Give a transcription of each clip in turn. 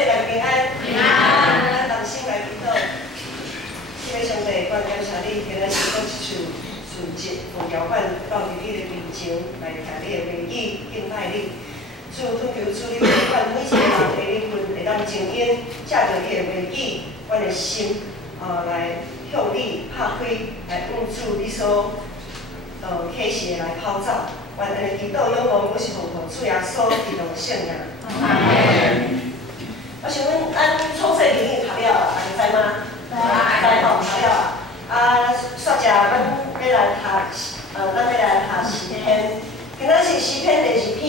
世界平安。平安。咱同心来祈祷，谢谢上帝，我感谢你，今仔是搁一次顺节，奉摇款到伫你的面前来听你的话语，敬拜你。主，恳求主，你为阮每一个人的灵魂会当静音，借着你的话语，阮的心来向你拍开，来按住你所启示的来跑走。愿安尼祈祷仰望，我是奉主耶稣基督的圣名。我想问，咱创世纪已经读了，大家知吗？知吼，读了啊。煞只咱要来读，咱要来读诗篇。今仔是诗篇第2篇。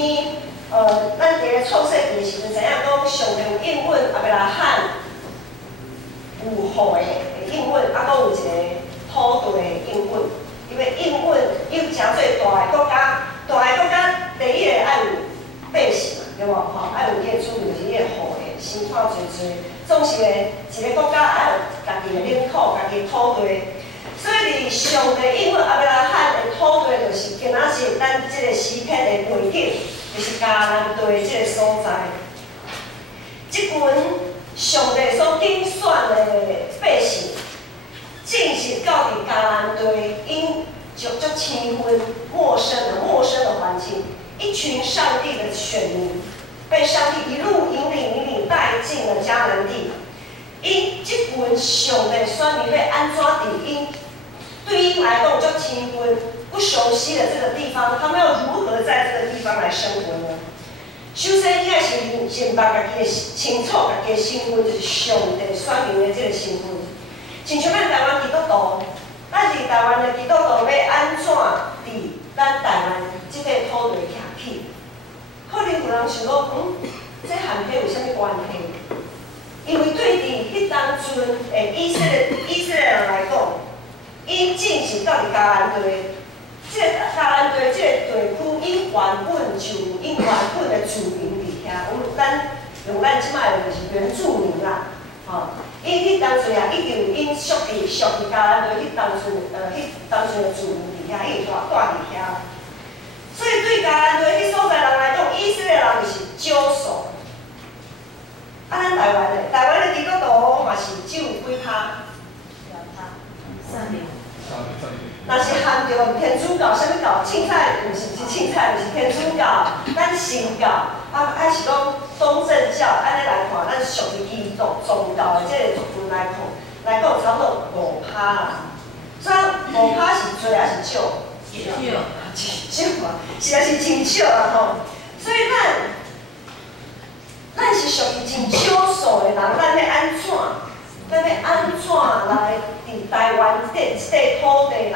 咱伫个创世纪时阵知影讲，上帝有应允也要来喊有雨的应允，啊，搁有一个土地的应允。因为应允有诚侪大个国家，大个国家第一个爱有百姓嘛，对无？吼，爱有伊个主民，就是伊个户的生活侪侪，总是一个国家爱有家己的领土、家己的土地。所以，上帝应允也要来喊的土地，就是今仔是咱即个诗篇的背景。就是迦南地即个所在，即群上帝所拣选的百姓，进是到伫迦南地，因足千分陌生的环境，一群上帝的选民，被上帝一路引领带进了迦南地。因即群上帝选民要安怎伫因对因来讲足千分。不熟悉的这个地方，他们要如何在这个地方来生活呢？首先，伊要先明白家己的清楚，家己的身份就是上帝选民的这个身份。亲像咱台湾基督徒，咱伫台湾的基督徒要安怎伫咱台湾这个土地徛起？可能有人想讲，这和迄有啥物关系？因为对伫迄当阵的以色列人来讲，因正是到伫迦南地。这个迦南地这个地区，因原本的住民伫遐，咱用咱即摆就是原住民啦，吼。因迄当阵啊，一定因属伫迦南地迄当阵的住民伫遐，伊住伫遐。所以对迦南地迄所在人来讲，以色列人就是少数。啊，咱台湾的基督徒嘛是只有几趴？2%。3%。若是含着天主教，啥物教？凊彩毋是凊彩，就是天主教、咱神教，还是讲东正教，安尼来看，咱属于基督宗教的这个族群来讲差不多5%啦。所以5%是多还是少？少啊，实在是真少啊吼。所以咱是属于真少数的人，咱要安怎？咱要安怎来伫台湾这块土地来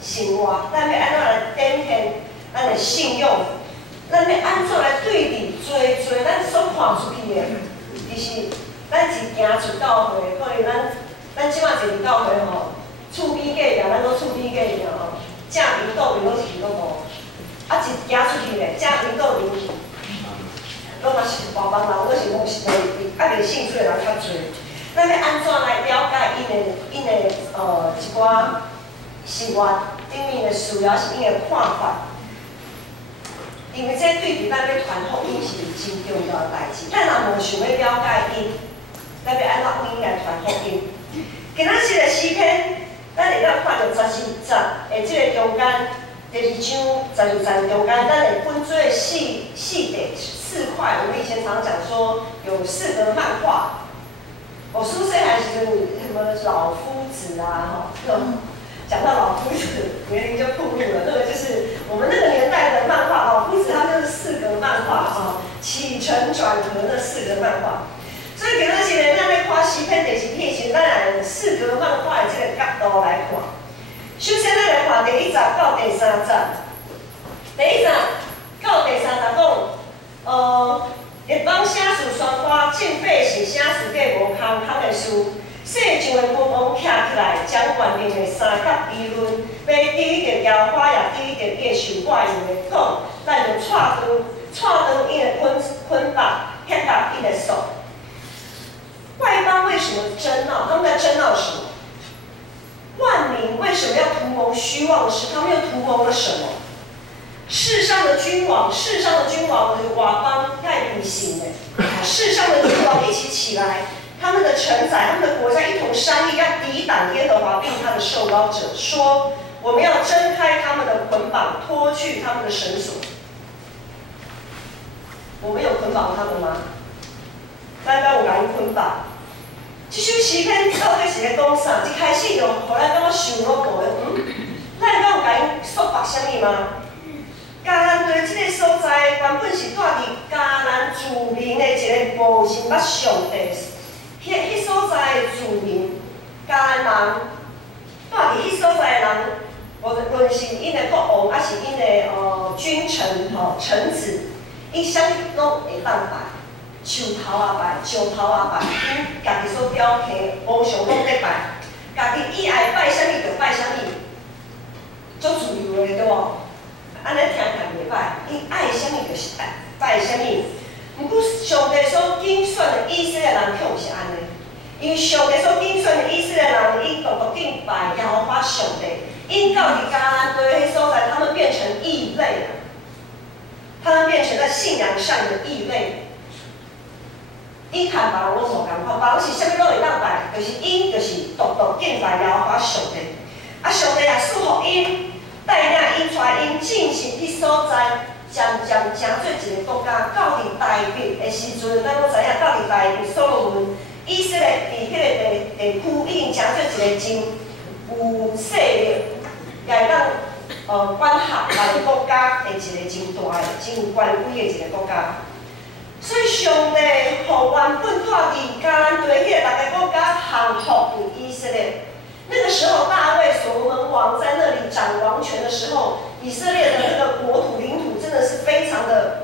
生活？咱要安怎来展现咱的信用？咱要安怎来对伫做咱所看出去的？其实咱是行出教会，可能咱即摆坐伫教会吼，厝边隔壁咱搁厝边隔壁吼，正面倒面拢是基督徒，啊一行出去咧，正面倒面，拢嘛是外邦人，搁是拢是袂信主的人较侪。咱要安怎来了解因的一寡生活顶面的需要是因的看法？因为这对于咱要传福音是真重要的代志。咱若无想要了解因，咱要安怎为因来传福音？今仔日的诗篇，咱会当看到14节的这个中间，第2章12节中间，咱会分做4块。我们以前常讲说有4个漫画。我书生还是什么老夫子啊，哈，讲到老夫子年龄就暴露了，那个就是我们那个年代的漫画，老夫子他就是4格漫画啊，起承转合那4格漫画。所以今仔日呢，咱咧看诗篇第2篇时，咱来用4格漫画的这个角度来看。首先，咱来看第1节到第3节。第1节到第3节讲，列邦写书宣发，正百姓写书计无空的事。世上的国王徛起来，将权力的三角议论，要抵着耶和华，也抵着伊受外用的讲，咱就踹断伊的捆绑，撇断伊的手。外邦为什么争闹？他们在争闹什么？万民为什么要图谋虚妄的事？他们又图谋了什么？世上的君王的外邦太迷信了。世上的君王一起起来，他们的承载，他们的国家一同商议，要抵挡耶和华并他的受膏者，说：我们要挣开他们的捆绑，脱去他们的绳索。我们有捆绑他们吗？咱敢有甲因捆绑？这首诗篇到底是咧讲啥？一开始就互咱感觉想落步的，咱敢有甲因束缚啥物吗？迦南地这个所在原本是住伫迦南住民的一个无认捌上帝，迄所在的住民迦南人，住伫迄所在的人，无论是因的国王，还是因的君臣臣子，因啥物拢会当拜，树头也拜，石头也拜，因家己所雕刻偶像拢咧拜，家己意爱拜啥物就拜啥物，足自由的对无？安尼听袂歹，因爱啥物就是拜啥物。毋过上帝所拣选的以色列人却毋是安尼，因为上帝所拣选的以色列人，因独独敬拜耶和华上帝，因到伫迦南地迄所在，他们变成异类了，他们变成在信仰上的异类。因看别人拢无共款，别人是啥物拢会当拜，就是因就是独独敬拜耶和华上帝。啊，上帝也赐福因。带领因带因进行迄所在，渐渐成做一个国家。到伫大卫的时阵，咱拢知影，到伫大卫所罗门，以色列伫迄个地区已经成做一个真有势力，也会当管辖别个国家的一个真大的、真有权威的一个国家。所以上帝互原本住伫迦南地迄个大个国家降服伫以色列。那个时候，大卫所罗门王在那里掌王权的时候，以色列的那个国土领土真的是非常的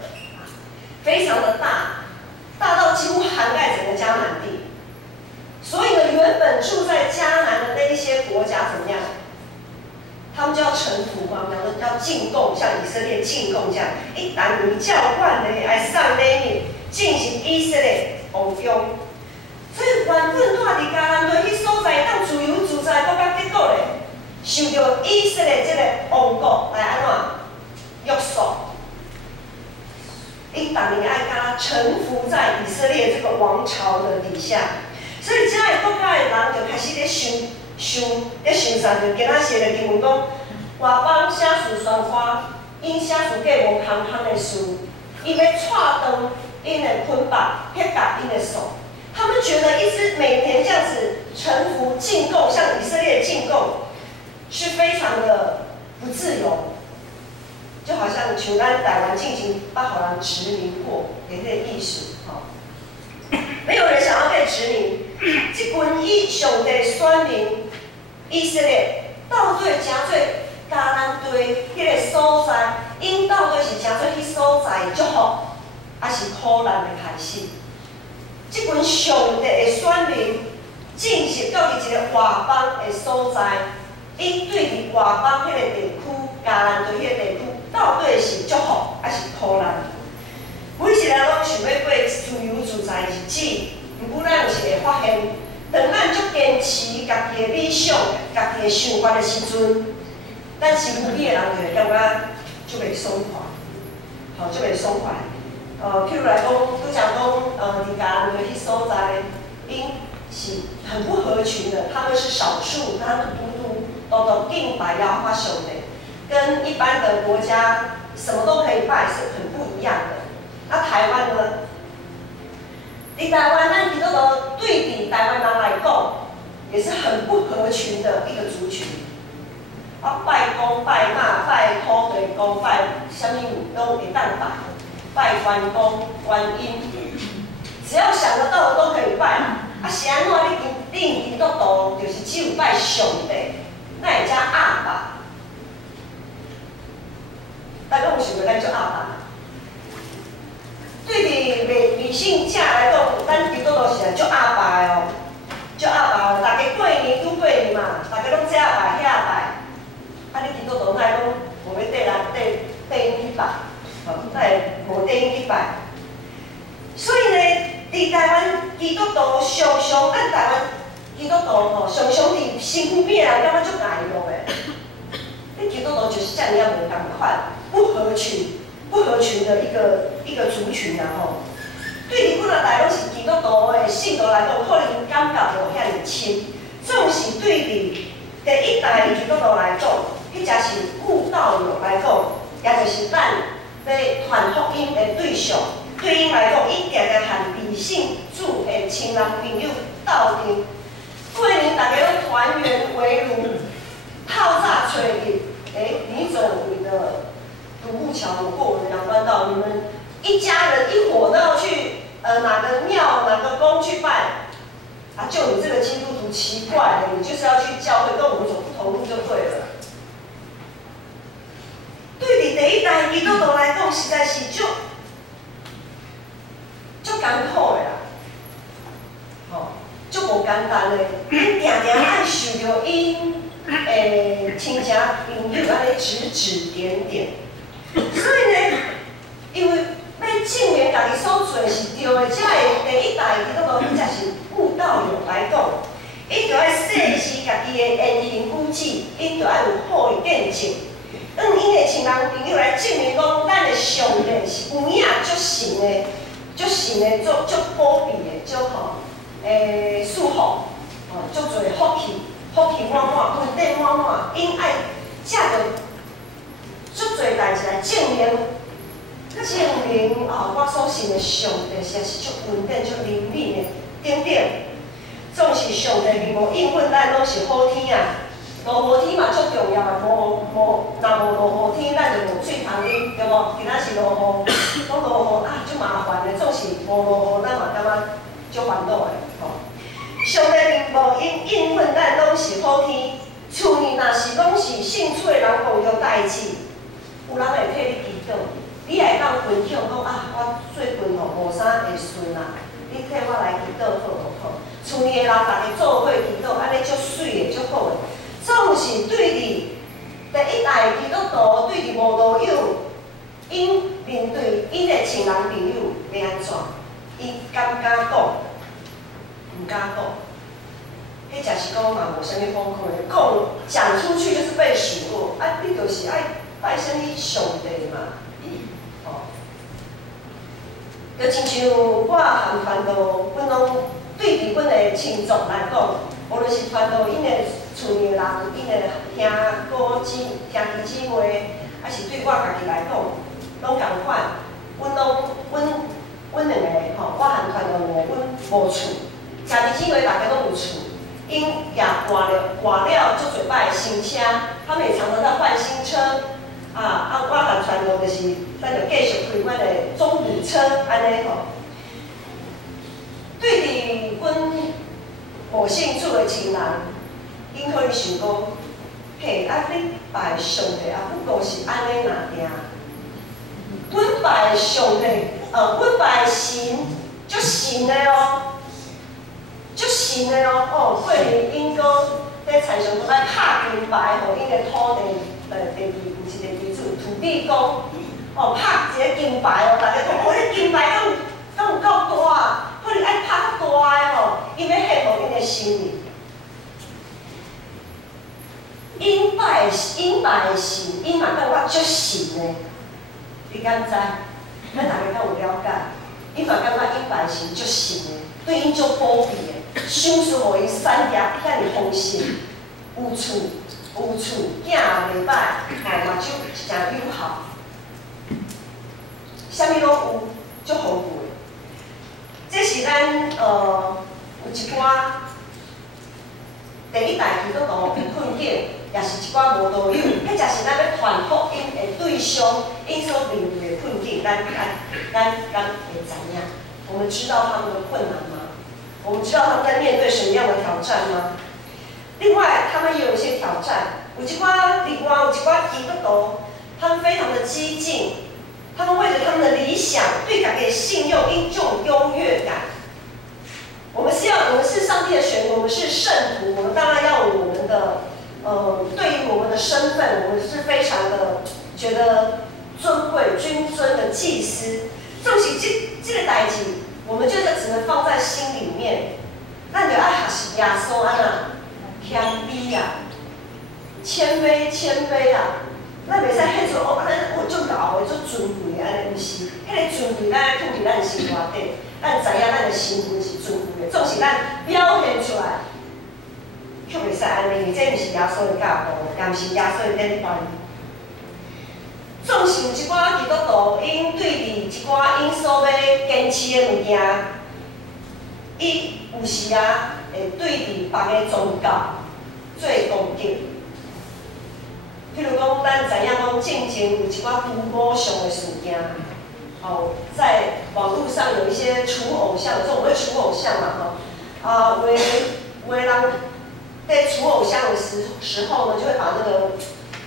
大，大到几乎涵盖整个迦南地。所以呢，原本住在迦南的那一些国家怎么样？他们就要臣服嘛，要进贡，像以色列进贡这样，一旦你教惯的来上那面进行以色列王宫。所以原本住伫迦南地迄所在，当自由自在国家，结果咧，受到以色列这个王国来安怎约束，因逐年爱甲臣服在以色列这个王朝的底下，所以这个国家的人就开始咧想啥，就今仔写的经文讲，外邦写书宣夸，因写书计无空的事，伊要踹断因的捆绑，撇夹因的手。他们觉得一直每年这样子臣服进贡，向以色列进贡，是非常的不自由，就好像像咱台湾进行把互人殖民过的那个意思，没有人想要被殖民。这群以上帝选民以色列，到底真做迦南地迄个所在，因到底是真做迄所在祝福，还是苦难的开始？这群上帝的选民进入到伫一个外邦的所在，因对伫外邦迄个地区、迦南地迄个地区，到底是祝福还是苦难？每一个人拢想要过自由自在的日子，毋过咱有时会发现，当咱足坚持家己的理想、家己的想法的时阵，咱身边的人就会感觉足袂爽快，足袂爽快。譬如来讲，拄讲讲，伫迦南地迄所在，因是很不合群的，他们是少数，他们独敬拜耶和华上帝，跟一般的国家什么都可以拜是很不一样的。那台湾呢？伫台湾，咱基督徒对比台湾人来讲，也是很不合群的一个族群。拜公、拜妈、拜土地公、拜啥物都会当拜。拜关公、观音，只要想得到的都可以拜。是安怎？你基督徒就是只有拜上帝，那会才阿爸。大家有想过咱做阿爸？对伫女性者来讲，咱基督徒是做阿爸的哦，做阿爸哦。大家过年拄过年嘛，大家拢这拜遐拜。你基督徒哪会讲无要缀因去拜？在无地去拜，所以呢，伫台湾基督徒常咱台湾基督徒常伫身边的人感觉足难过的。你基督徒就是这样无共款，不合群的一个族群啊吼。对你本来大拢是基督徒的的信徒来讲，可能感觉无遐尼深，总是对于第一代基督徒来讲，迄才是悟道友来讲，也就是咱要传福音的对象。对因来讲，伊定定和理性主的亲人朋友斗阵。过年大家都团圆围炉，泡炸炊日。你走你的独木桥，我过我的阳关道，你们一家人一伙都要去哪个庙哪个宫去拜。啊，就你这个基督徒奇怪了，你就是要去教会，跟我们走不同路就对了。对你第一代基督徒来讲，实在是就艰苦的啦，就无简单的，因定定爱受着因亲戚朋友安尼指点点，所以呢，因为要证明家己所做是对的，才会第一代基督徒，伊才是悟道友来讲，伊就要细视家己的言行举止，伊就要有好的见证，用因的亲人朋友来证明讲，咱的上帝是有影足神的。足神的，足保庇的，足祝福，足侪福气满满，稳定满满，因爱借着足侪代志来证明我所信的上帝实在是足稳定、足灵敏的，等等，总是上帝并无应允咱拢是好天啊！落雨天嘛足重要的，若无落雨天，咱就无水通啉，对无？今仔是落雨，讲落雨啊，足麻烦的，总是无落雨，咱嘛感觉足烦恼的，上帝并无应允咱拢是好天，厝呢若是拢是兴趣的人讲着代志，有人会替你祈祷，你会当分享讲我最近无啥会顺啦，你替我来祈祷好无好？厝呢的人大家做伙祈祷，安尼足水的，足好的。总是对你第一代基督徒，对你无路友，因面对因的亲人朋友要安怎？伊敢讲？唔敢讲？迄真是讲嘛，无啥物好看的。讲出去就是被数落，你就是爱拜啥物上帝嘛？就亲像我含传道，阮拢对伫阮的亲族来讲，无论是传道因的。厝里的人，因的兄姊妹，还是对我家己来讲，拢共款。阮两个我含传两个，阮无厝，兄弟姊妹大家都有厝，因也换了足侪摆新车，他们也常常在换新车。我含传两就是，咱就继续开阮的中古车安尼吼。对伫阮无信主的亲人。因可能想讲，嘿，你拜上帝不过是安尼哪定？阮拜上帝，阮拜神，足神的哦，足神的哦。过年因讲在财神公爱拍金牌，互因的土地，毋是第二次土地公，拍一个金牌大家讲，迄金牌敢有够大啊？可能爱拍较大的因要献互因的神明。因拜神，因嘛感觉足神的，你敢知？咱大家敢有了解？因嘛感觉因拜神足神的，对因足保庇的，想出互因产业遐尼丰盛，有厝，囝也袂歹，嘛就诚友好，啥物拢有，足丰富的。这是咱有一寡第一代基督徒的困境。也是一寡无道友，迄才是咱要传福音的对象，因所面对的困境，咱会知影。我们知道他们的困难吗？我们知道他们在面对什么样的挑战吗？另外，他们也有一些挑战。有一寡基督徒，他们非常的激进，他们为了他们的理想，对家己的信用因这种优越感。我们是上帝的选民，我们是圣徒，我们当然要有我们的。对于我们的身份，我们是非常的觉得尊贵、君尊的祭司。总是这个代志，我们就是只能放在心里面。咱就爱学习耶稣安那谦卑啊，谦卑啊。咱袂使迄阵咱足高的、足尊贵的安尼，毋是。迄个尊贵咱放伫咱的心内底，咱知影咱的身份是尊贵。咱表现出来，却袂使安尼，这毋是耶稣的教导，也毋是耶稣的典范。总是有一寡基督徒，因对伫一寡因所要坚持的物件，伊有时啊会对伫别个宗教做攻击。譬如讲，咱知影讲正前有一寡除偶像的事件，在网络上有一些除偶像，这种会除偶像嘛，有的人在除偶像的时候呢，就会把那个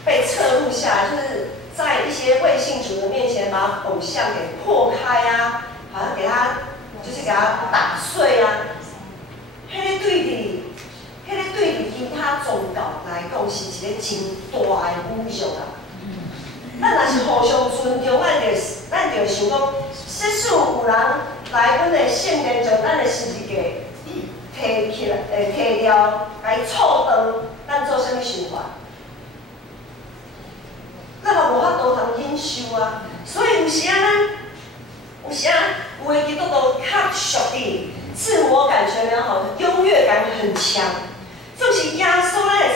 被侧录下来，就是在一些未信主的面前把偶像给破开啊，好像给他给他打碎啊，迄个对比其他宗教来讲是一个真大的侮辱啊！咱若是互相尊重，咱就想讲，即使有人来阮的圣殿将咱的十字架摕起来，摕掉，来错断，咱做啥物想法？咱嘛无法度通忍受啊！所以有时有的基督徒较属于自我感觉良好，优越感很强。就是耶稣，咱会知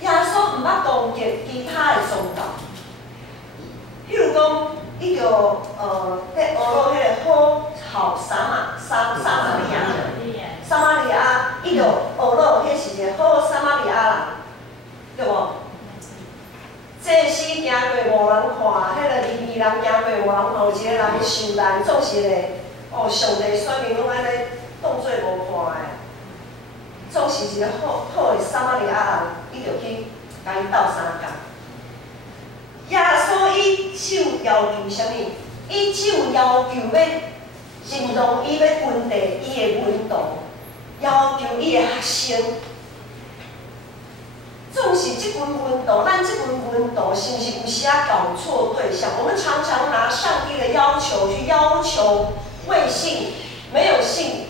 耶稣毋捌攻击其他的宗教。譬如讲，伊就在俄罗迄个好撒玛利亚，伊就俄罗，迄是一个好撒玛利亚人，对无？这死行过无人看，迄个利未人行过无人看，有一个人受难，总是咧，上帝选民拢安尼当做无看的。总是一个好的撒玛利亚人，伊就去甲伊斗相共。耶稣伊只有要求啥物？伊只有要求要认同伊要分地伊的门徒，要求伊的学生。总是这群门徒，咱这群门徒是不是有时啊搞错对象？我们常常拿上帝的要求去要求未信、没有信、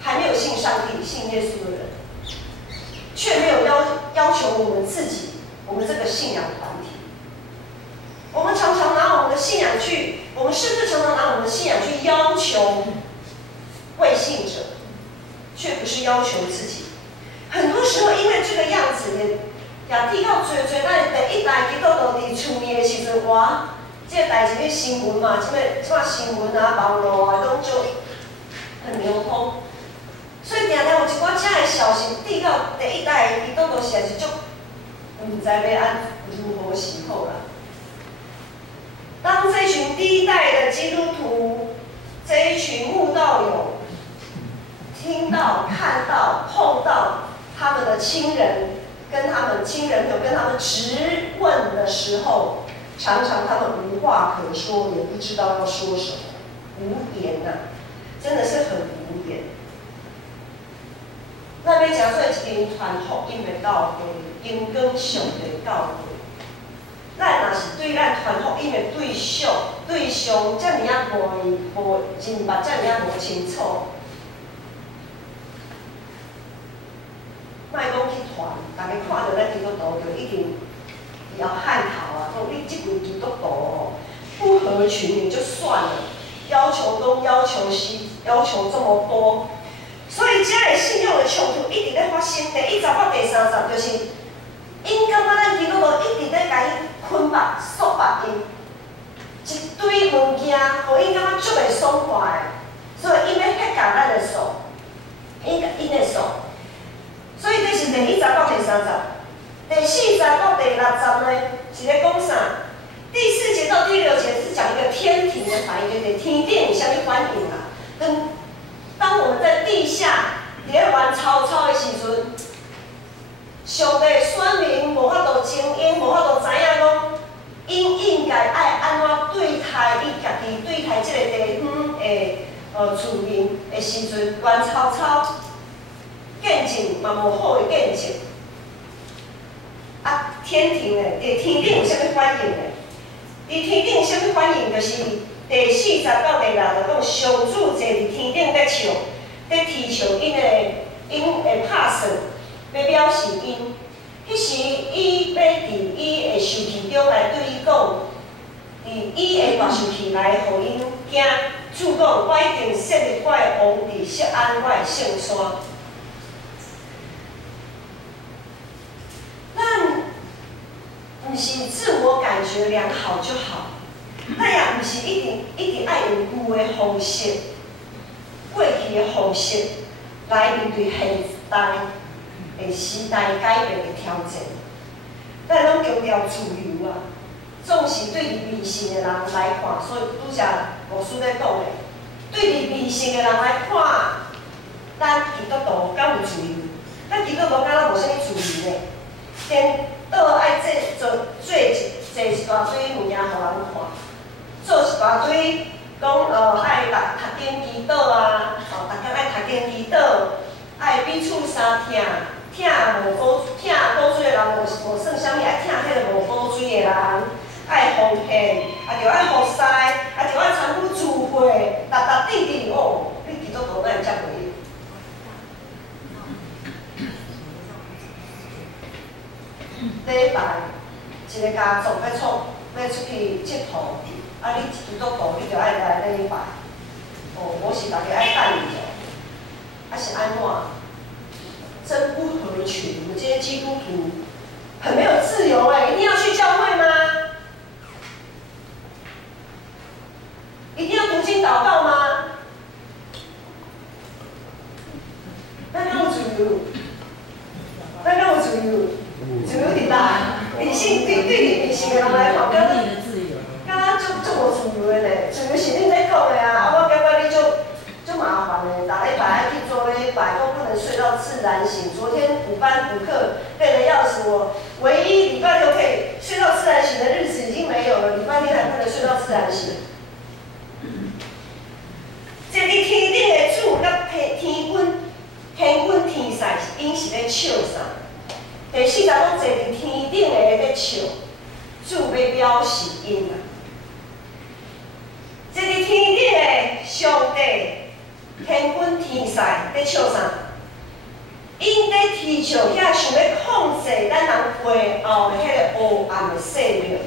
还没有信上帝、信耶稣的人，却没有要求我们自己，我们这个信仰团体。我们常常拿我们的信仰去，我们甚至常常拿我们的信仰去要求未信者，却不是要求自己。很多时候，因为这个样子，也睇到最咱第一代基督徒伫厝面的时阵，哇，这个代志咧新闻嘛，即摆新闻啊、网络啊，拢就很流通，所以定定有一寡这的消息，睇到第一代的基督徒实在是足，唔知要按如何是好啦。当这群第一代的基督徒，这一群慕道友，听到、看到、碰到他们的亲人，跟他们亲人朋友跟他们质问的时候，常常他们无话可说，也不知道要说什么，无言呐，真的是很无言。咱要讲做一间传福音的教会，因跟上帝教会。咱若是对咱传福音的对象遮尔啊无认目，遮尔啊无清楚，莫讲去传，大家看到咱基督徒就一定要汉头啊！讲你这群基督徒哦，不合群也就算了，要求东要求西，要求这么多，所以遮个信仰的冲突一直在发生。第1集到第3集就是，因感觉咱基督徒一直在甲因捆绑、束缚因，一堆物件，互因感觉足袂爽快的，所以因要割下咱的手，因的手。所以这是第1集到第3集，第4集到第6集呢是咧讲啥？第4节到第6节是讲一个天庭的反应，就是天顶有啥物反应啊？跟当我们在地下咧玩操的时阵，上帝选民无法度清因，无法度知影讲因应该爱安怎对待伊家己对待这个地方的厝民的时阵，玩操。见证嘛无好的见证，啊，天庭咧，伫天顶有啥物反应咧？伫天顶有啥物反应？就是第4集到第6集讲上主坐伫天顶在唱，在啼笑因的拍算，要藐视因。迄时伊要伫伊的受气中来对伊讲，伫伊的大受气来，互因惊。主讲，我一定设立我的王伫锡安我的圣山。咱毋是自我感觉良好就好，咱也毋是一定爱用旧的方式、过去的方式来面对现代的时代改变的挑战。咱拢强调自由啊，总是对于迷信的人来看，所以拄则牧师咧讲的，对于迷信的人来看，咱基督徒敢有自由？咱基督徒敢若无啥物自由呢？颠倒爱做一大堆物件互人看，做一大堆讲爱读经祈祷啊，逐天爱读经祈祷，爱彼此相疼，疼古水的人无算啥物，爱疼迄个无古水的人，爱奉献，就爱服侍，就爱参与聚会，踏地地哦，你基督徒哪会遮袂？礼拜一个家族要出去佚佗，你基督徒你就爱来礼拜。我是大家爱等伊哦，是安怎？真不合群。我们这些基督徒很没有自由一定要去教会吗？一定要读经祷告吗？咱敢有自由？咱敢有自由？自由伫哪？理性对理性的人来讲，敢若足无自由的呢？自由是恁在讲的啊！我感觉你就麻烦的，打礼拜爱去做礼拜，都不能睡到自然醒。昨天补班补课累得要死，我唯一礼拜六可以睡到自然醒的日子已经没有了，礼拜天还不能睡到自然醒。这你天顶的主，甲天君天使，因是咧笑啥？第四节讲坐伫天顶的咧笑，主要表示因啊。坐伫天顶的上帝，天君天使咧笑啥？因咧提倡遐想要控制咱人背后的迄个黑暗的势力，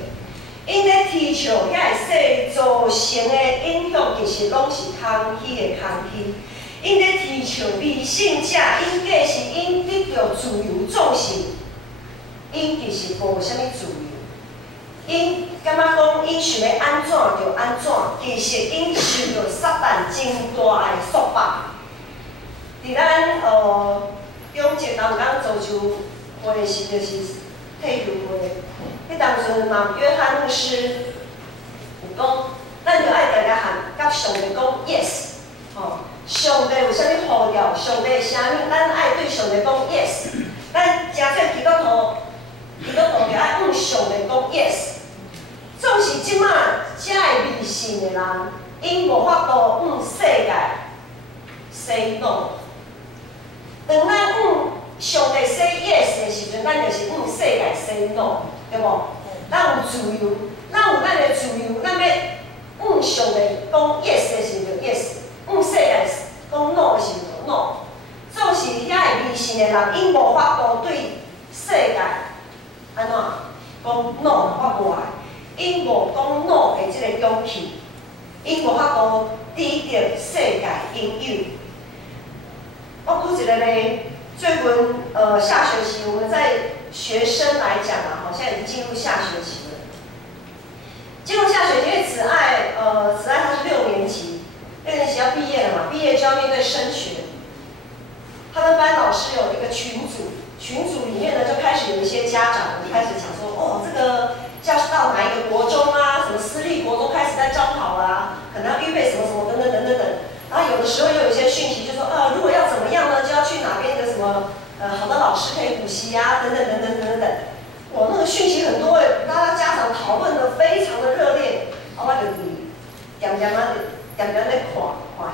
因咧提倡遐会使造成的影响，其实拢是空虚的空虚。因咧提倡理性者，因计是因得到自由，总是因其实无啥物自由。因感觉讲因想要安怎就安怎，其实因受到撒旦真大的束缚。伫咱中正当刚做就会时就是退休会，迄当阵嘛约翰牧师有讲，咱就爱定定喊甲上帝讲 yes， 上帝有啥物呼召，上帝的声音，咱爱对上帝讲 yes， 咱真侪基督徒就爱向上帝讲 yes。总是即摆遮的迷信的人，因无法度向世界 say no。当咱向上帝 say yes 的时阵，咱就是向世界 say no， 对无？咱有自由，咱有咱的自由，咱要向上帝讲 yes 的时阵 yes， 向世界讲 no 的时阵 no。总是遐的迷信的人，因无法度对世界安怎讲 no， 我无爱。因无讲 no 的即个勇气，因无法度抵着世界引诱。我举一个例，最近下学期我们在学生来讲啊，现在已经进入下学期了。进入下学期，因为子爱他是6年级要毕业了嘛，毕业就要面对升学。他们班老师有一个群组里面呢就开始有一些家长就开始讲说，这个。要到哪一个国中啊？什么私立国中开始在招考啦，可能要预备什么什么等等等等等。然后有的时候又有一些讯息，就说如果要怎么样呢，就要去哪边的什么好的老师可以补习啊，等等等等等等。我那个讯息很多大家家长讨论的非常的热烈，我就是点点在看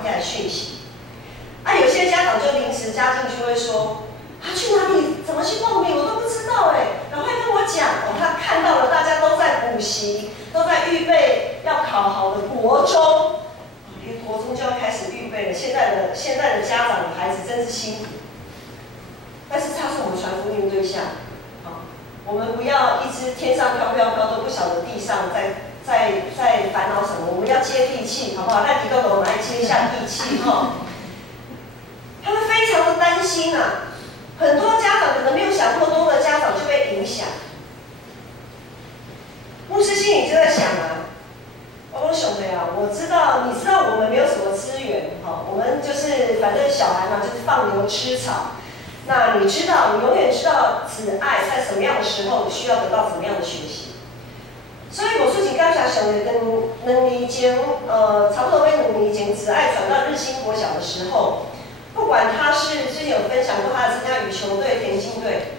遐的讯息。有些家长就临时加进去会说。去哪里？怎么去报名？我都不知道赶快跟我讲他看到了，大家都在补习，都在预备要考好的国中，连国中就要开始预备了。现在的家长的孩子真是辛苦，但是他是我们传福音对象，我们不要一直天上飘飘飘都不晓得地上在烦恼什么，我们要接地气，好不好？那基督徒来接一下地气心啊，很多家长可能没有想那么多的家长就被影响。牧师心里就在想啊，我想的呀，我知道，你知道我们没有什么资源，我们就是反正小孩嘛，就是放牛吃草。那你知道，你永远知道子爱在什么样的时候需要得到怎么样的学习。所以我自己刚才想的，2年前，差不多被2年前，子爱转到日新国小的时候，不管他是之前有分享过他的参加羽球队、田径队，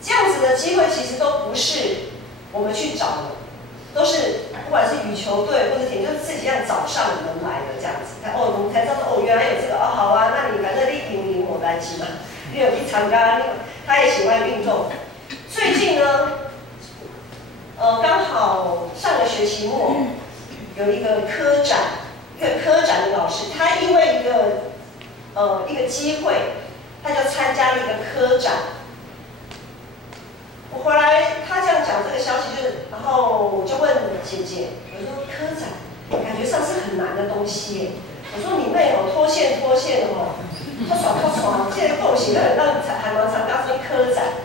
这样子的机会其实都不是我们去找的，都是不管是羽球队或者田，就是自己这样找上门来的这样子。我们才知道原来有这个好啊，那你反正你赢我来起嘛。你有去参加，他也喜欢运动。最近呢，刚好上个学期末有一个科展，的老师，他因为一个机会，他就参加了一个科展。我回来，他这样讲这个消息，然后我就问姐姐，我说科展感觉上是很难的东西耶。我说你妹脱线哦。他爽，这个构型的让还蛮常告诉科展，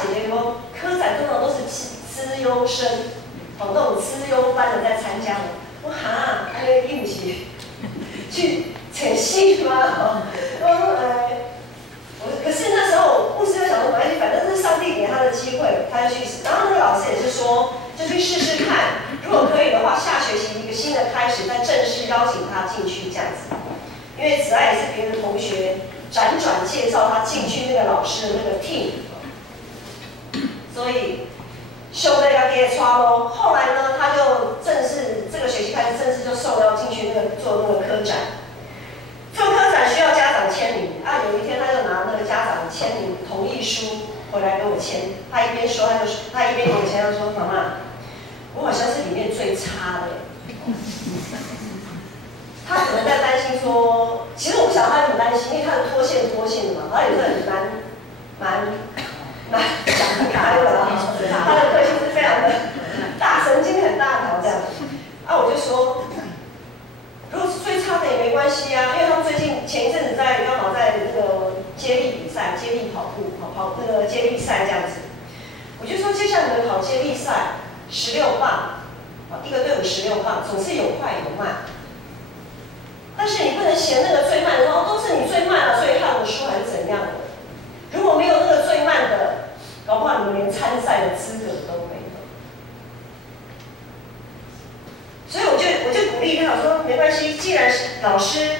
姐姐说科展通常都是资优生，那种资优班的在参加的。我哈，你不是去演戏吗？可是那时候牧师就想说，反正是上帝给他的机会，他就去试。然后那个老师也是说，就去试试看，如果可以的话，下学期一个新的开始，再正式邀请他进去这样子。因为子爱也是别的同学辗转介绍他进去那个老师的那个 team， 所以秀在要给抓咯。后来呢，他就正式这个学期开始正式就受邀进去做那个科展。做科展需要家长签名有一天他就拿那个家长的签名同意书回来给我签。他一边说他一边给我签，他说：“妈妈，我好像是里面最差的。”他可能在担心说，其实我不晓得他很担心，因为他是脱线的嘛，他也是很蛮讲不开的啦。他的个性是非常的神经很大条这样。我就说，如果是最差的也没关系啊，因为他们最近前一阵子刚好在那个接力比赛、接力跑步、跑那个接力赛这样子。我就说，就像你们跑接力赛，16棒，一个队伍16棒，总是有快有慢。但是你不能嫌那个最慢的，都是你最慢了，所以害我输还是怎样的？如果没有那个最慢的，搞不好你们连参赛的资格都没有。所以我就鼓励他，我说没关系，既然老师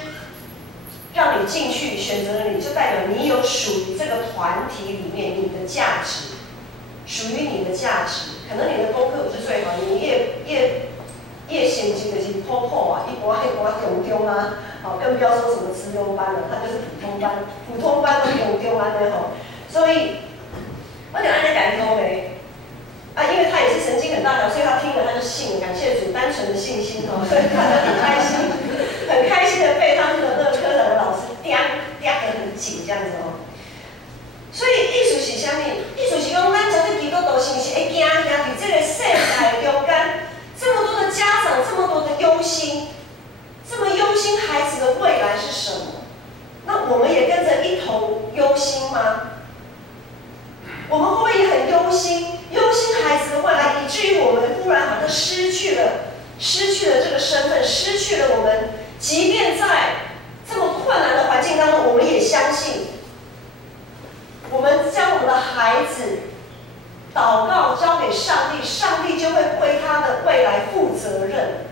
让你进去，选择了你，就代表你有属于这个团体里面你的价值，属于你的价值。可能你的功课不是最好，你业成绩就是普普啊，一般中啊，更不要说什么资优班了，他就是普通班都中安的吼。所以，我就安尼感动嘞，因为他也是神经很大条，所以他听了他就信了，感谢主，单纯的信心所以他就很开心，很开心的被他们的那个科长的老师嗲得很紧这样子所以意思是啥物？意思是讲，咱从这基督徒是不是会行伫这个世界中间？这么多的家长，这么多的忧心，这么忧心孩子的未来是什么？那我们也跟着一同忧心吗？我们会不会也很忧心孩子的未来，以至于我们忽然好像失去了这个身份，失去了我们，即便在这么困难的环境当中，我们也相信，我们将我们的孩子祷告交给上帝，上帝就会为他的未来负责任，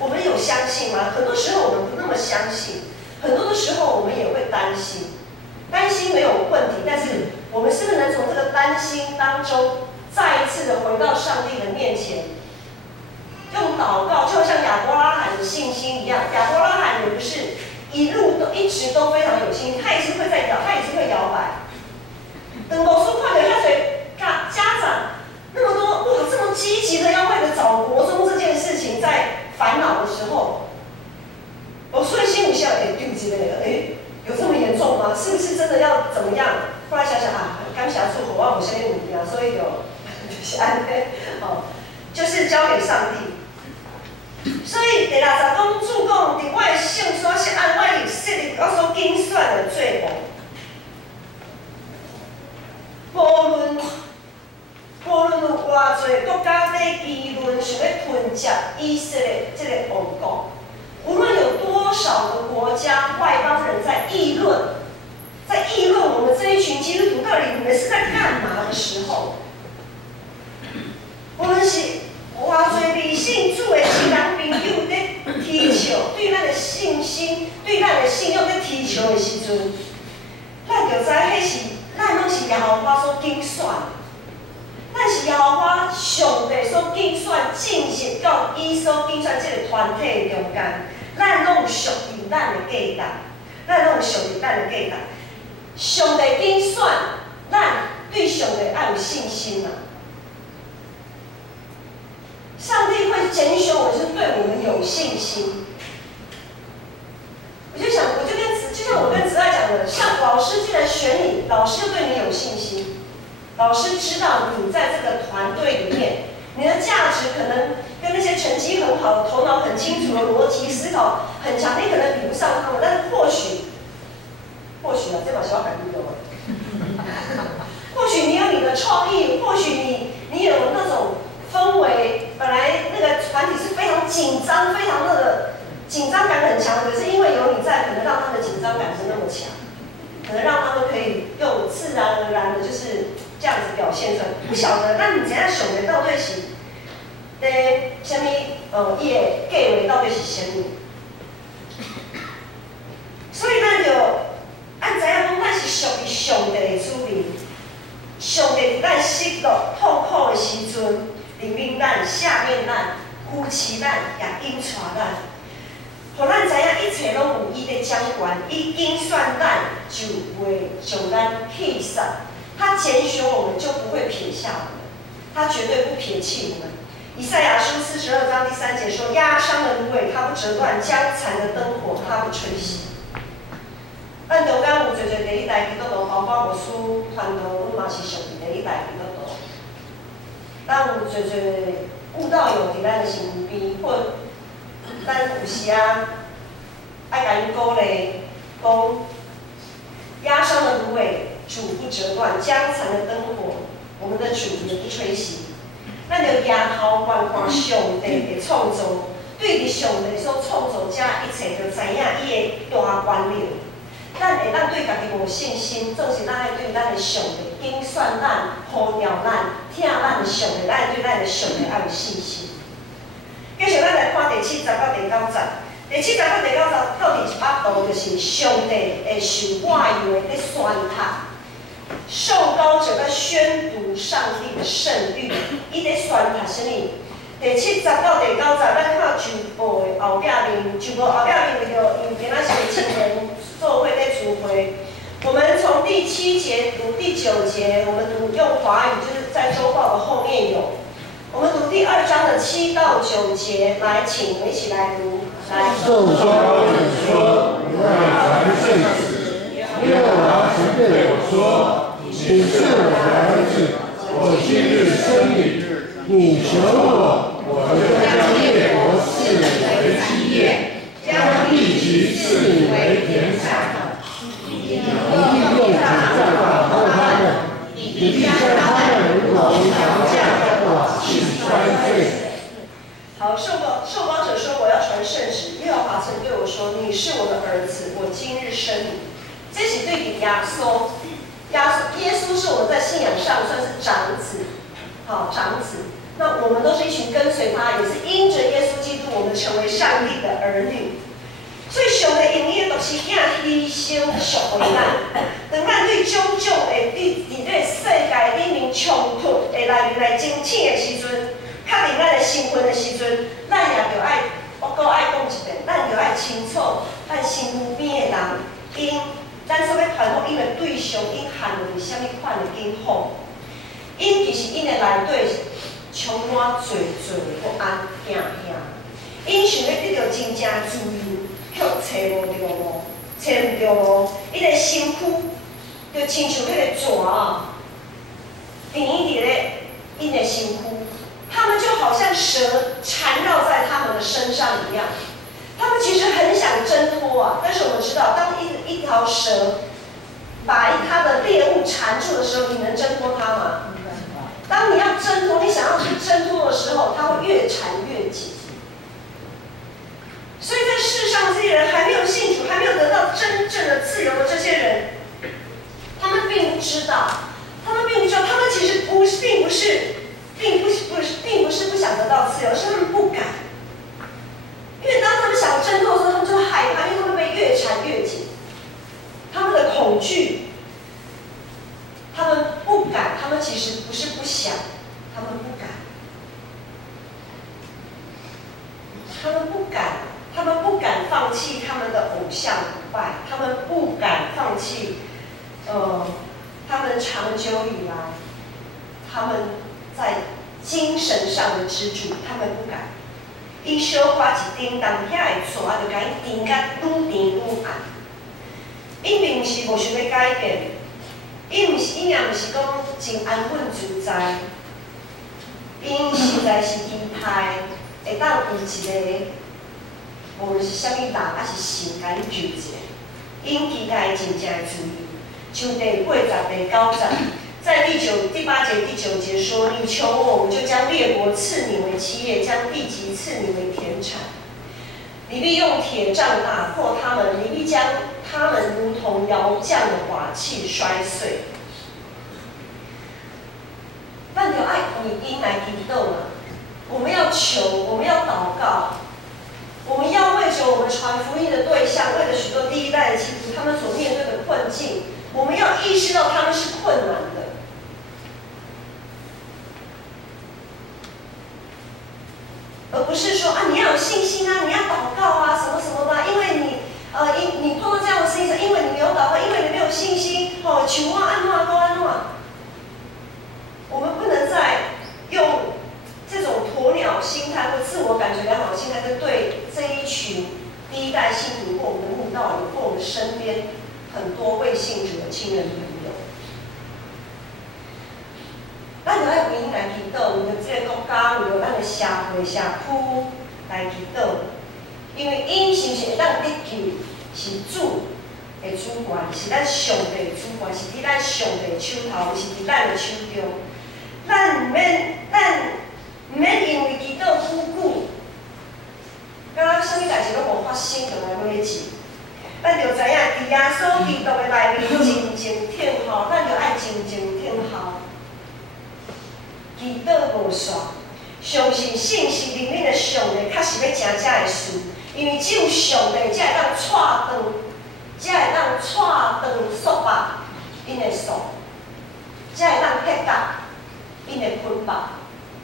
我们有相信吗？很多时候我们不那么相信，很多的时候我们也会担心没有问题，但是我们是不是能从这个担心当中，再一次的回到上帝的面前，用祷告，就像亚伯拉罕的信心一样。亚伯拉罕也不是一直都非常有信心，他也是会摇摆。等某处看到那些家长那么多这么积极的要为了找国中这件事情在烦恼的时候，我所以心里想，对不起有这么严重吗？是不是真的要怎么样？后来想想感谢主，我有什么问题所以就是安就是交给上帝。所以第60讲主讲，伫我的圣所是按我的设立，我所建求，对咱的信心，对咱的信仰在提求的时阵，咱就知迄是咱拢是耶和华所拣选，咱是耶和华上帝所拣选进入到伊所拣选这个团体的中间，咱拢有属于咱的价值，咱拢有属于咱的价值。上帝拣选，咱对上帝要有信心啊！上帝会拣选我，就是对我们有信心。我就像我跟子爱讲的，像老师既然选你，老师就对你有信心。老师知道你在这个团队里面，你的价值可能跟那些成绩很好的、头脑很清楚的、逻辑思考很强，你可能比不上他们，但是或许啊，这把小海绿的或许你有你的创意，或许你有那种氛围，本来那个团体是非常紧张，非常那个紧张感很强，可是因为有你在，可能让他们的紧张感不那么强，可能让他们可以用自然而然的就是这样子表现出来。不晓得，那你怎样想的到底是什么？伊的计划到底是什么？所以咱就按知影讲，咱是属于上帝的子民。上帝伫咱失落、痛苦的时阵，领领咱、下面咱、扶持咱，也引带咱，互咱知影一切拢有伊在掌管，伊拣选咱，就袂将咱弃散。他拣选我们，就不会撇下我们，他绝对不撇弃我们。以赛亚书42章第3节说：“压伤的芦苇，它不折断；将残的灯火，它不吹熄。”咱中间有侪第一代基督徒，包括牧师、传道，阮嘛是属于第一代基督徒。咱有侪舞蹈友伫咱的身边，或咱有时爱甲因鼓励，讲压伤的芦苇，主不折断；将残的灯火，我们的主也不吹熄。咱就仰头观看上帝的创造，对伫上帝所创造这一切，就知影伊的大权力。咱会当对家己无信心，总是咱爱对咱的上帝拣选咱、呼召咱、听咱的上帝，咱爱对咱的上帝要有信心。继续，咱来看第7节到第9节。第7节到第9节到第18度，就是上帝会受话语的宣读，受膏者在宣读上帝的圣谕，伊在宣读什么？第7节到第9节，咱看旧报的后壁面，旧报后壁面为着因为今仔是青年做会在主会，我们从第7节读第9节，我们读用华语，就是在周报的后面有。我们读第2章的7到9节，来，请我们一起来读。来，受膏者说：“我要传圣旨。”耶和华曾对我说：“你是我的儿子，我今日生你。你求我，我就将列国赐你为基业，将地级赐你为田产。你必用主在保护他们，你必将他们如同羊架的瓦器摔碎。”好，受膏者说：“我要传圣旨。”耶和华曾对我说：“你是我的儿子，我今日生你。”这是对比耶稣，耶稣是我们在信仰上算是长子，好，长子。那我们都是一群跟随他，也是因着耶稣基督，我们成为上帝的儿女。所以上帝用伊的独生囝牺牲赎回咱，当咱对种种会对伫这个世界里面冲突会来争抢的时阵，确定咱的身份的时阵，咱也着爱，我搁爱讲一遍，咱着爱清楚，咱身边的人，因咱所要传福音的对象，因含有啥物款的因福，因其实因的内底充满侪不安、惊吓，因想要得到真正自由，却找无着路，找唔着路，因的身躯就亲像迄个蛇啊，缠伫咧因的身躯。他们就好像蛇缠绕在他们的身上一样，他们其实很想挣脱啊，但是我们知道，当一条蛇把它的猎物缠住的时候，你能挣脱它吗？当你要挣脱，你想要去挣脱的时候，它会越缠越紧。所以在世上这些人还没有信主，还没有得到真正的自由的这些人，他们并不知道，他们其实并不是不想得到自由，是他们不敢。因为当他们想挣脱的时候，他们就会害怕，因为他们被越缠越紧。他们的恐惧，他们不敢，他们其实不是不想，他们不敢，他们不敢，他们不敢放弃他们的偶像不拜，他们不敢放弃，他们长久以来，他们在精神上的支柱，他们不敢。伊小花一叮当，遐个纸就甲伊甜甲愈甜愈暗。伊并毋是无想要改变，伊也毋是讲真安稳自在，因实在是期待会当有一个，无论是啥物人，还是神甲伊救一个，因期待真正的自由。像第80、第90，在第8节、第9节说：“你求我，我就将列国赐你为基业，将地级赐你为田产。你必用铁杖打破他们，你必将他们如同窑匠的瓦器摔碎。”咱就爱以因来祈祷嘛，我们要求，我们要祷告，我们要为着我们传福音的对象，为了许多第一代的基督徒他们所面对的困境，我们要意识到他们是困难的。而不是说啊，你要有信心啊，你要祷告啊，什么什么的，因为你碰到这样的事情，因为你没有祷告，因为你没有信心，求啊，安诺都安诺。我们不能再用这种鸵鸟心态或自我感觉良好的心态，对这一群第一代信徒或我们的慕道友或我们身边很多未信主的亲人朋友。咱就要为因来祈祷，为着这个国家，为着咱的社会社区来祈祷，因为因是不是会当得救，是主的主权，是咱上帝的主权，是伫咱上帝的手头，是伫咱的手中。咱唔免因为祈祷久久，敢若啥物代志拢无发生，就来买钱。咱就知影，伫耶稣基督的内面真正听候，咱就爱真正听候。祈祷无煞，相信信是灵里的上帝，确实要真正的事，因为只有上帝才会当带断，才会当带断束缚因的束，才会当撇解因的捆绑。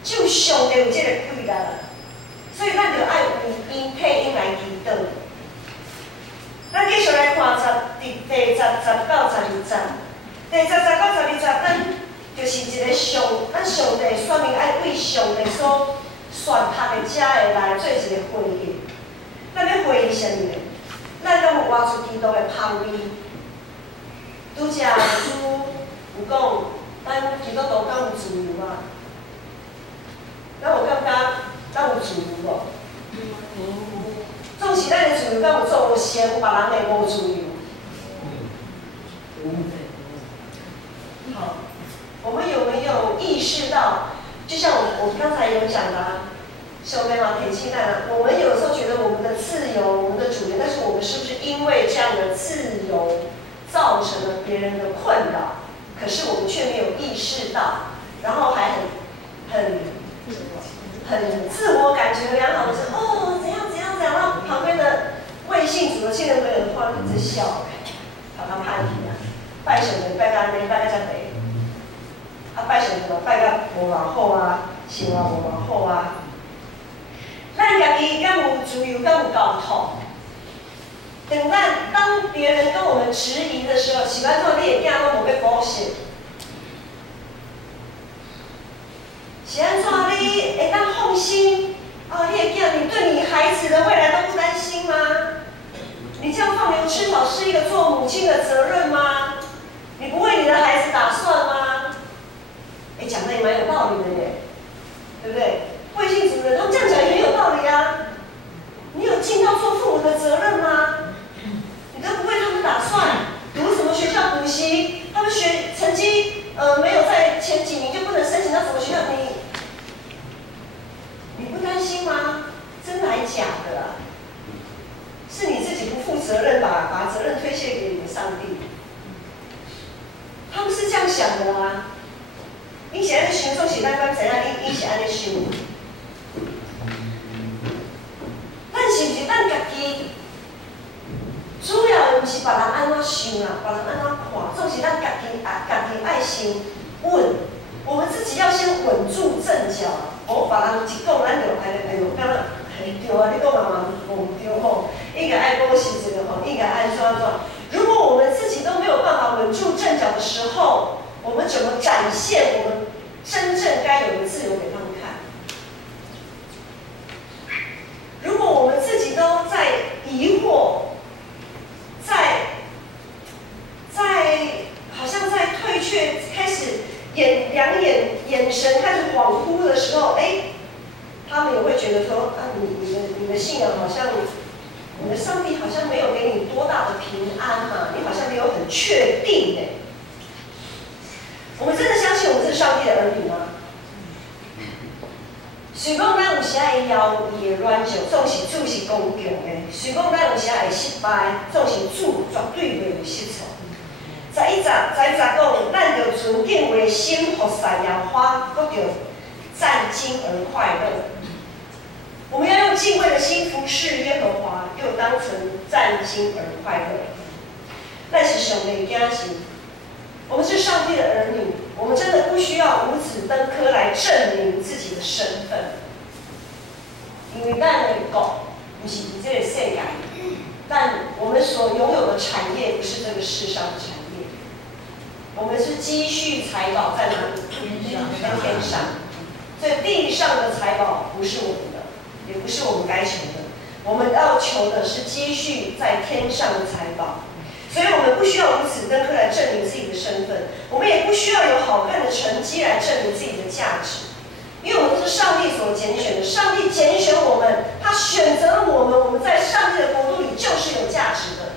只有上帝有这个quyền力，所以咱就爱为因替因来祈祷。咱继续来看第10、11、12节，第10、11、12节，咱就是一个咱上帝选民爱为上帝所选择的者会来做一个回应。咱要回应啥物呢？咱敢有活出基督的香味？拄则主有讲，咱基督徒敢有自由吗？咱有感觉咱有自由无？总是咱的自由，敢有做先别人的无自由？好，我们有没有意识到？就像我刚才有讲的，小妹嘛，挺期待的。我们有时候觉得我们的自由，我们的主权，但是我们是不是因为这样的自由，造成了别人的困扰？可是我们却没有意识到，然后还很自我感觉良好的说，怎样，然后旁边的未信主的亲人朋友突然一直笑，把他拍起来，拜神的拜到你拜到遮地，拜神的拜到无偌好啊，生活无偌好啊，咱家己敢有自由，敢有交托？当别人跟我们质疑的时候，是安怎你的囝拢无要保险？是安怎你会当放心？你的囝，你对你孩子的未来都不担心吗？你这样放牛吃草是一个做母亲的责任吗？你不为你的孩子打算吗？讲的也蛮有道理的耶，对不对？未信主人他们这样讲也很有道理啊。你有尽到做父母的责任吗？你都不为他们打算，读什么学校补习，他们成绩没有在前几名就不能申请到什么学校，你不担心吗？真的还假的啊？是你自己不负责任，把责任推卸给你的上帝。他们是这样想的啊。你现在想做是咱怎样？你是安尼想？咱是不是咱家毋是别人安怎想啦，别人安怎看，总是咱家己爱先稳。我们自己要先稳住阵脚，别人一讲咱就哎呦，敢若对啊，你讲嘛无对吼，应该爱讲是这个吼，应该安怎。如果我们自己都没有办法稳住阵脚的时候，我们怎么展现我们真正该有的自由给他们看？如果我们自己都在疑惑，好像在退却，开始眼神开始恍惚的时候，他们也会觉得说啊，你的信仰好像，你的上帝好像没有给你多大的平安嘛，你好像没有很确定哎。我们真的相信我们是上帝的儿女吗？虽讲咱有时会摇伊的软弱，总是主是公平的；虽讲咱有时会失败，总是主绝对袂有失错。在讲，咱就存敬畏心，服善良花，搁着战惊而快乐。我们要用敬畏的心服侍耶和华，又当存战惊而快乐。咱是上帝的子民，我们是上帝的儿女，我们真的不需要五子登科来证明自己的身份，因为咱的国不是这个世界，但我们所拥有的产业不是这个世上的产业。我们是积蓄财宝在哪里？在天上。所以地上的财宝不是我们的，也不是我们该求的。我们要求的是积蓄在天上的财宝。所以我们不需要五子登科来证明自己的身份，我们也不需要有好看的成绩来证明自己的价值，因为我们是上帝所拣选的。上帝拣选我们，他选择了我们，我们在上帝的国度里就是有价值的。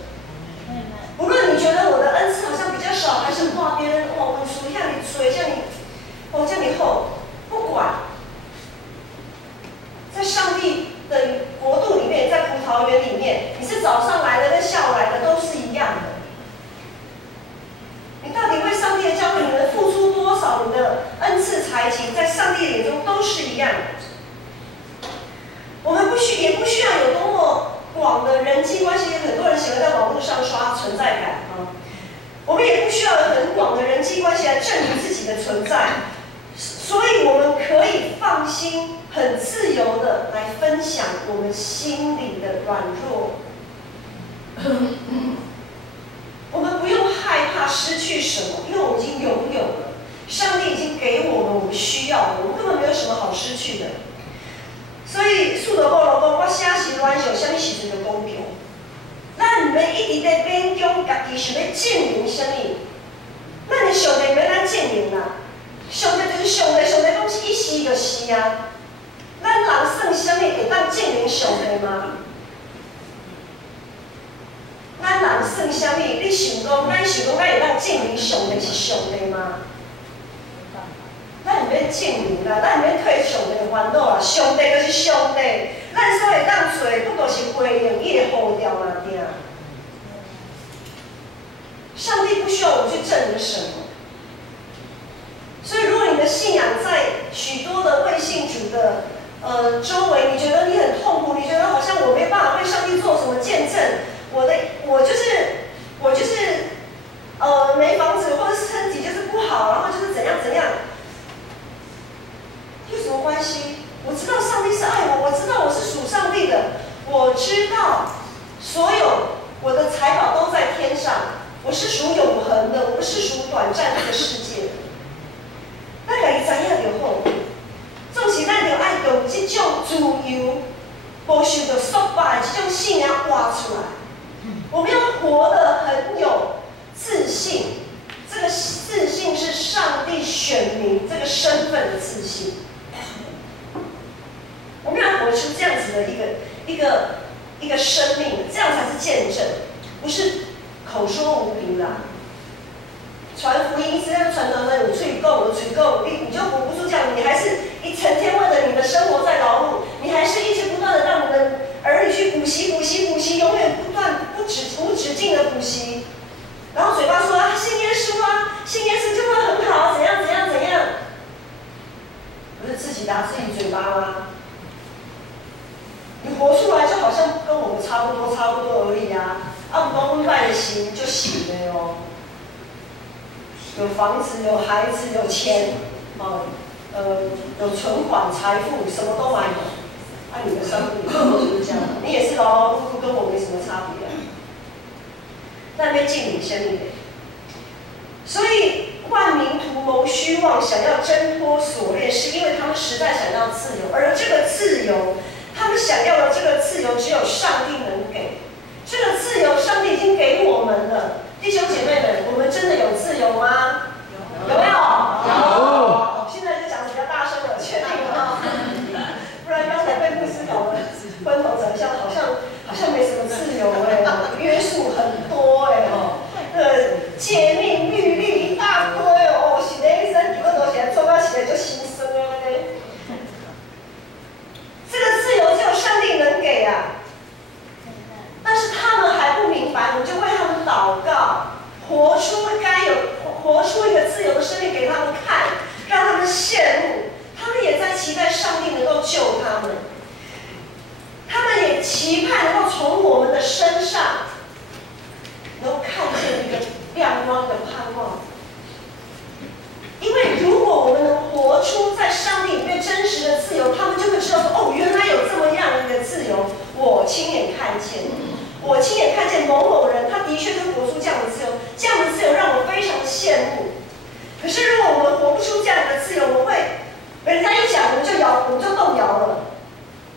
无论你觉得我的恩赐好像比较少，还是哇别人哇文书像你吹，像你厚，不管，在上帝的国度里面，在葡萄园里面，你是早上来的跟下午来的都是一样的。你到底为上帝的教会，你能付出多少？你的恩赐才情，在上帝眼中都是一样的。我们也不需要有多么广的人际关系，很多人喜欢在网络上刷存在感啊。我们也不需要有很广的人际关系来证明自己的存在，所以我们可以放心、很自由的来分享我们心里的软弱。我们不用害怕失去什么，因为我们已经拥有了。上帝已经给我们我们需要的，我们根本没有什么好失去的。所以树的保罗讲，我写是软弱，什么时阵就公平？咱唔免一直在勉强家己，想要证明什么？咱的上帝免咱证明啦，上帝就是上帝，上帝讲是一时就是啊。咱人算什么会当证明上帝吗？咱人算什么？你想讲，咱会当证明上帝是上帝吗？咱唔免证明啦，咱唔免退上帝的烦恼啦。上帝就是上帝，咱所会当做，不过是回应伊的呼召而已。上帝不需要我们去证明什么。所以，如果你的信仰在许多的未信主的周围，你觉得你很痛苦，你觉得好像我没办法为上帝做什么见证，我就是没房子，或者身体就是不好，然后就是怎样。有什么关系？我知道上帝是爱我，我知道我是属上帝的，我知道所有我的财宝都在天上，我是属永恒的，我不是属短暂这个世界的。咱家己知影就好，总是咱就爱用这种自由、不受到束缚的这种信仰活出来。我们要活得很有自信，这个自信是上帝选民这个身份的自信。我们要活出这样子的一个生命，这样才是见证，不是口说无凭啦。传福音是要传到那有罪够，你就活不出这样，你还是一成天为了你的生活在劳碌，你还是一直不断的让你的儿女去补习，永远无止境的补习，然后嘴巴说啊信耶稣啊，信耶稣就会很好，怎样，不是自己打自己嘴巴吗？你活出来就好像跟我们差不多而已啊。啊，不过阮摆的行就行的哦，有房子，有孩子，有钱，有存款、财富，什么都买有。啊，你的生命就是这样，你也是劳劳碌碌，跟我没什么差别啊。那边尽你生命的，所以万民图谋虚妄，想要挣脱锁链，是因为他们实在想要自由，而这个自由，他们想要的这个自由，只有上帝能给。这个自由，上帝已经给我们了。弟兄姐妹们，我们真的有自由吗？有没有？有。现在就讲得比较大声了，确定吗？不然刚才被牧师搞得昏头转向，好像没什么自由约束很多诫命律例一大堆哦，是的，一生几个都起来做到起来就心酸这个自由只有上帝能给啊。但是他们还不明白，我就为他们祷告，活出一个自由的生命给他们看，让他们羡慕。他们也在期待上帝能够救他们，他们也期盼能够从我们的身上能够看见一个亮光的盼望。因为如果我们能活出在上帝里面真实的自由，他们就会知道说，哦，原来有这么样一个自由，我亲眼看见。我亲眼看见某某人，他的确就活出这样的自由，这样的自由让我非常的羡慕。可是如果我们活不出这样的自由，我们会人家一讲我们就动摇了，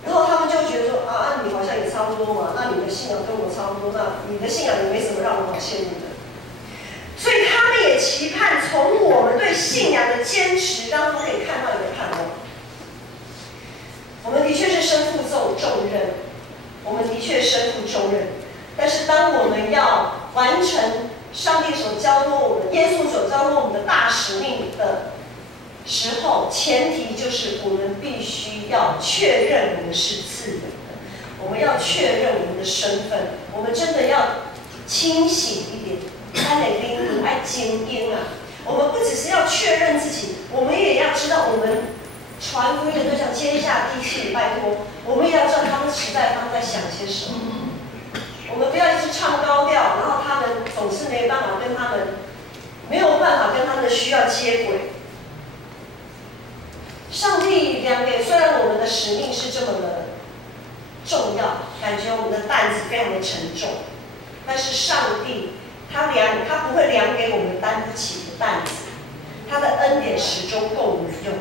然后他们就觉得说啊，你好像也差不多嘛，那你的信仰跟我差不多，那你的信仰也没什么让我好羡慕的。所以他们也期盼从我们对信仰的坚持当中可以看到一个盼望。我们的确是身负重任。我们的确身负重任，但是当我们要完成上帝所交托我们、耶稣所交托我们的大使命的时候，前提就是我们必须要确认我们是自由的，我们要确认我们的身份，我们真的要清醒一点，爱来灵爱精英啊！我们不只是要确认自己，我们也要知道我们传福音的对象接下地气，拜托，我们也要知道他们实在他们在想些什么。我们不要一直唱高调，然后他们总是没有办法跟他们的需要接轨。上帝量给，虽然我们的使命是这么的重要，感觉我们的担子非常的沉重，但是上帝他不会量给我们担不起的担子，他的恩典始终够我们用。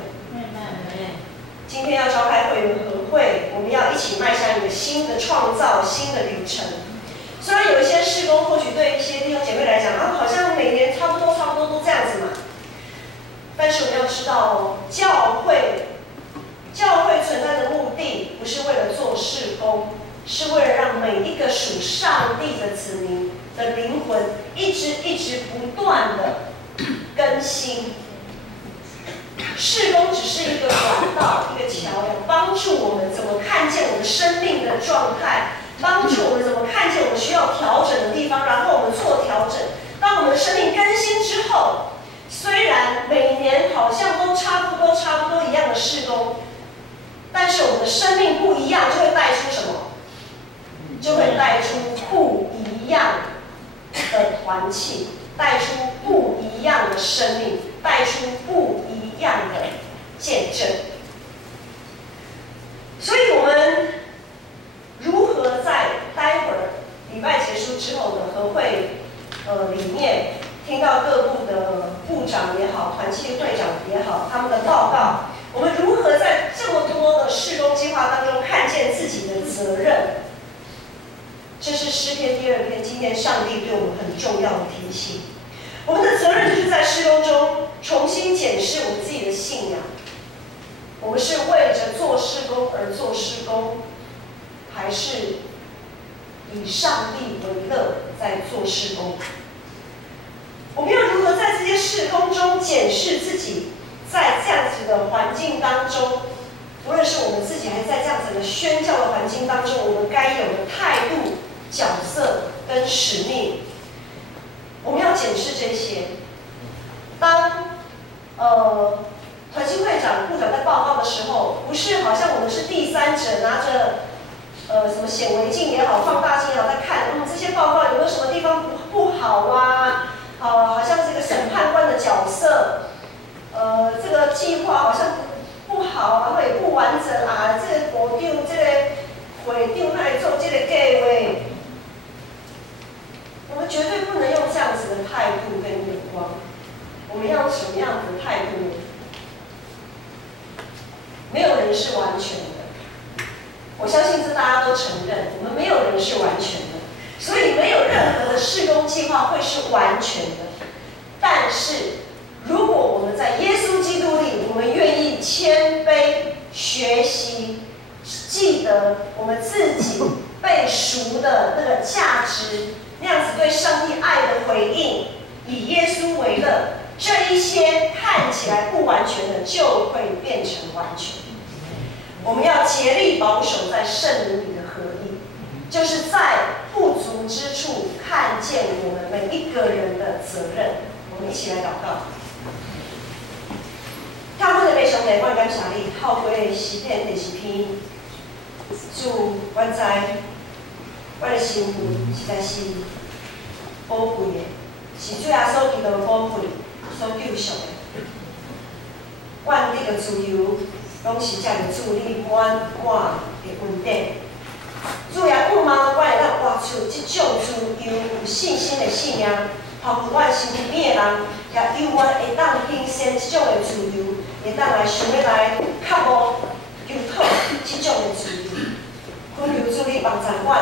今天要召开会员合会，我们要一起迈向一个新的创造、新的旅程。虽然有一些事工或许对一些弟兄姐妹来讲好像每年差不多都这样子嘛，但是我们要知道教会存在的目的不是为了做事工，是为了让每一个属上帝的子民的灵魂一直不断的更新。事工只是一个管道，一个桥梁，帮助我们怎么看见我们生命的状态，帮助我们怎么看见我们需要调整的地方，然后我们做调整。当我们的生命更新之后，虽然每年好像都差不多一样的事工，但是我们的生命不一样，就会带出什么？就会带出不一样的团契，带出不一样的生命，带出不一样的见证。所以我们如何在待会儿礼拜结束之后的合会里面，听到各部的部长也好，团契会长也好，他们的报告，我们如何在这么多的事工计划当中看见自己的责任？这是诗篇第2篇，今天上帝对我们很重要的提醒。我们的责任就是在事工中重新检视我们自己的信仰。我们是为着做事工而做事工，还是以上帝为乐在做事工？我们要如何在这些事工中检视自己，在这样子的环境当中，无论是我们自己，还是在这样子的宣教的环境当中，我们该有的态度、角色跟使命，我们要检视这些。当团契会长、部长在报告的时候，不是好像我们是第三者，拿着什么显微镜也好、放大镜也好，在看，这些报告有没有态度跟眼光？我们要用什么样子的态度呢？没有人是完全的，我相信这大家都承认，我们没有人是完全的，所以没有任何的事工计划会是完全的。但是，如果我们在耶稣基督里，我们愿意谦卑学习，记得我们自己被赎的那个价值，那样子对上帝爱的回应，以耶稣为乐，这一些看起来不完全的，就会变成完全。我们要竭力保守在圣灵里的合一，就是在不足之处看见我们每一个人的责任。我们一起来祷告。透过的弟兄姊妹，我感谢你，透过诗篇第10篇，主，我知我的身份实在是宝贵的，是主耶稣基督的宝贵所救赎的。我得到自由，拢是借着主你满满的恩典。主也渴望我会当活出这种自由、有信心的信仰。透过我身边的人，也有我会当欣赏这种的自由，会当来想要来较无求讨这种的自由。恳求主你帮助我，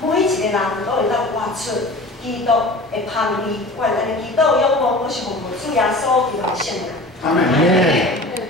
每一个人都会当活出基督的盼望。我安尼祈祷、仰望，我是奉主耶稣基督的圣名。阿门。